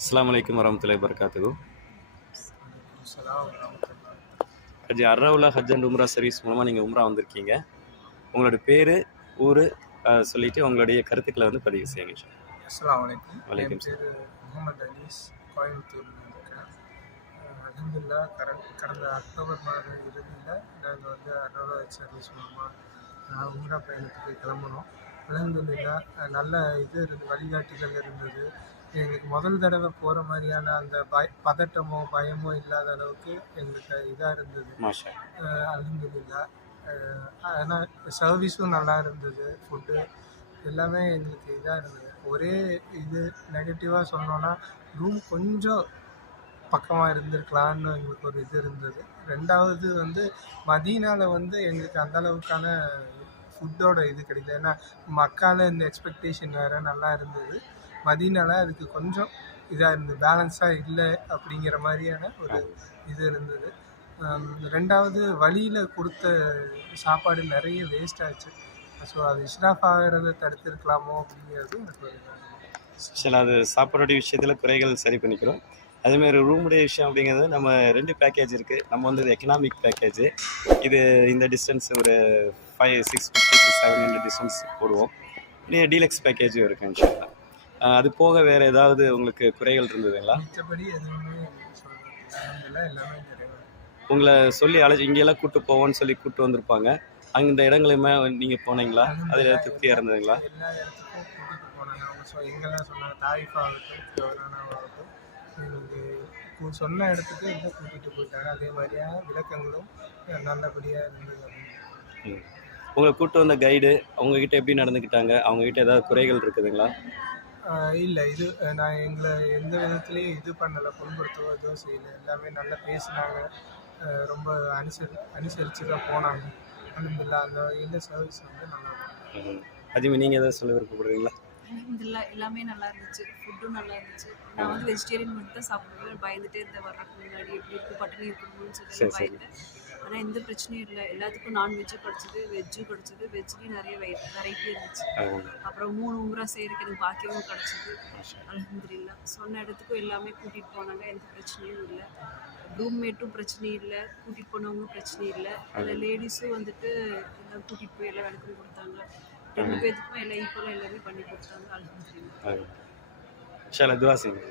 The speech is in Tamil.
அஸ்ஸலாமு அலைக்கும் வரஹ்மத்துல்லாஹி வபரகாத்துஹு. ஹஜ் அர்ரவுல்லா ஹஜ் அண்ட் உம்ரா சர்வீஸ் மூலமாக நீங்கள் உம்ரா வந்திருக்கீங்க. உங்களோட பேர், ஊர் சொல்லிவிட்டு உங்களுடைய கருத்துக்களை வந்து பதிவு செய்யுங்க. அஸ்ஸலாமு அலைக்கும். என் வலைக்கம் பேர் முகமது அனீஸ், கோயம்புத்தூர்ல இருக்கேன். அல்ஹம்துலில்லாஹ் கடந்த அக்டோபர் மாத இறுதியில் நாங்கள் வந்து அர்ரவுல்லா ஹஜ் சர்வீஸ் மூலமாக உம்ரா பயணத்துக்கு கிளம்புனோம். அல்ஹம்துலில்லாஹ் நல்ல இது வழிகாட்டிகள் இருந்தது. எங்களுக்கு முதல் தடவை போகிற மாதிரியான அந்த பதட்டமோ பயமோ இல்லாத அளவுக்கு எங்களுக்கு இதாக இருந்தது. மாஷா அல்ஹம்துலில்லாஹ். ஆனால் சர்வீஸும் நல்லா இருந்தது, ஃபுட்டு எல்லாமே எங்களுக்கு இதாக இருந்தது. ஒரே இது நெகட்டிவாக சொன்னோன்னா, ரூம் கொஞ்சம் பக்கமாக இருந்திருக்கலான்னு எங்களுக்கு ஒரு இது இருந்தது. ரெண்டாவது வந்து மதீனாவில் வந்து எங்களுக்கு அந்த அளவுக்கான ஃபுட்டோட இது கிடைக்கல. ஏன்னா மக்கால இந்த எக்ஸ்பெக்டேஷன் வேறு நல்லா இருந்தது. மதீனாவில் அதுக்கு கொஞ்சம் இதாக இருந்தது, பேலன்ஸாக இல்லை அப்படிங்கிற மாதிரியான ஒரு இது இருந்தது. ரெண்டாவது வழியில் கொடுத்த சாப்பாடு நிறைய வேஸ்ட் ஆச்சு. ஸோ அது இஸ்ராஃப் ஆகிறத தடுத்திருக்கலாமோ அப்படிங்கிறது எனக்கு ஒரு சில அது சாப்பாடுடைய விஷயத்தில் குறைகள் சரி பண்ணிக்கிறோம். அதேமாதிரி ரூமுடைய விஷயம் அப்படிங்கிறது நம்ம 2 பேக்கேஜ் இருக்குது. நம்ம வந்து எக்கனாமிக் பேக்கேஜ், இது இந்த டிஸ்டன்ஸ் ஒரு 650 to 700 டிஸ்டன்ஸ் போடுவோம். டீலக்ஸ் பேக்கேஜும் இருக்குது இன்ஷால்லா. அது போக வேறு ஏதாவது உங்களுக்கு குறைகள் இருந்ததுங்களா? மிச்சபடி எதுவுமே சொல்கிறது எல்லாமே நிறைவேறும். உங்களை சொல்லி இங்கெல்லாம் கூப்பிட்டு போவோன்னு சொல்லி கூப்பிட்டு வந்திருப்பாங்க. அந்த இடங்களுமே நீங்கள் போனீங்களா? அதில் திருப்தியாக இருந்ததுங்களா? எல்லா இடத்துக்கும் கூட்டிகிட்டு போனாங்க. அவங்க எங்கெல்லாம் சொன்னாங்க, தாயிஃப் ஆகட்டும், ஜோரானாவாகட்டும், எங்களுக்கு சொன்ன இடத்துக்கு எல்லாம் கூட்டிகிட்டு போயிட்டாங்க. அதே மாதிரியான விளக்கங்களும் நல்லபடியாக இருந்தது. உங்களை கூப்பிட்டு வந்த கைடு அவங்கக்கிட்ட எப்படி நடந்துக்கிட்டாங்க? அவங்கக்கிட்ட ஏதாவது குறைகள் இருக்குதுங்களா? இல்லை, இது நான் எங்களை எந்த விதத்துலேயும் இது பண்ணலை, புண்படுத்தவோ எதுவும் செய்யலை. எல்லாமே நல்லா பேசினாங்க, ரொம்ப அனுசரித்து தான் போனாங்க. அல்ஹம்துலில்லாஹ் அந்த இந்த சர்வீஸ் வந்து நல்லா இருக்கும். அதுமே நீங்கள் எதாவது சொல்ல விருப்பப்படுறீங்களா? அல்ஹம்துலில்லாஹ் எல்லாமே நல்லா இருந்துச்சு, ஃபுட்டும் நல்லா இருந்துச்சு. நான் வந்து வெஜிடேரியன் மட்டும் தான் சாப்பிடுவேன். பயந்துட்டே இருந்தேன், வர்றதுக்கு முன்னாடி எப்படி இருக்குது பட்டினி இருக்கணும்னு சொல்லி பயந்தேன். ஆனால் எந்த பிரச்சனையும் இல்லை, எல்லாத்துக்கும் நான்வெஜ்ஜும் கிடச்சிது, வெஜ்ஜும் கிடச்சிது. வெஜ்லேயும் நிறைய வெரைட்டி இருந்துச்சு. அப்புறம் 3 உம்ரா செய்கிறதுக்கு எனக்கு பாக்கியமும் கிடச்சிது. அல்ஹம்துலில்லாஹ் சொன்ன இடத்துக்கும் எல்லாமே கூட்டிகிட்டு போனாங்க, எந்த பிரச்சனையும் இல்லை. ரூம்மேட்டும் பிரச்சனை இல்லை, கூட்டிகிட்டு போனவங்களும் பிரச்சனை இல்லை. அதில் லேடிஸும் வந்துட்டு எல்லாம் கூட்டிகிட்டு போய் எல்லாம் விளக்கம் கொடுத்தாங்க. 2 பேத்துக்குமே எல்லாம் ஈக்குவலாக எல்லாமே பண்ணி கொடுத்தாங்க. அல்ஹம்துலில்லாஹ். இன்ஷா அல்லாஹ் துஆ செய்யுங்க.